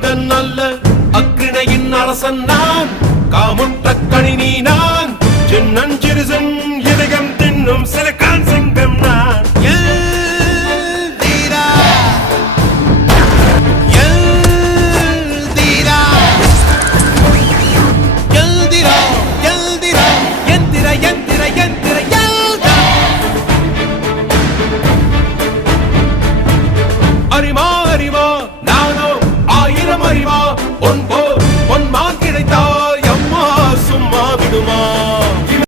மனிதன் அல்ல. அக்கிணையின் அரசன் நான். காமுற்ற கணினி நான். சின்னன் சிறுசன் இதயம் தின்னும் சிலக்கான் சிங்கம் நான். அறிமா அறிமா und Bo.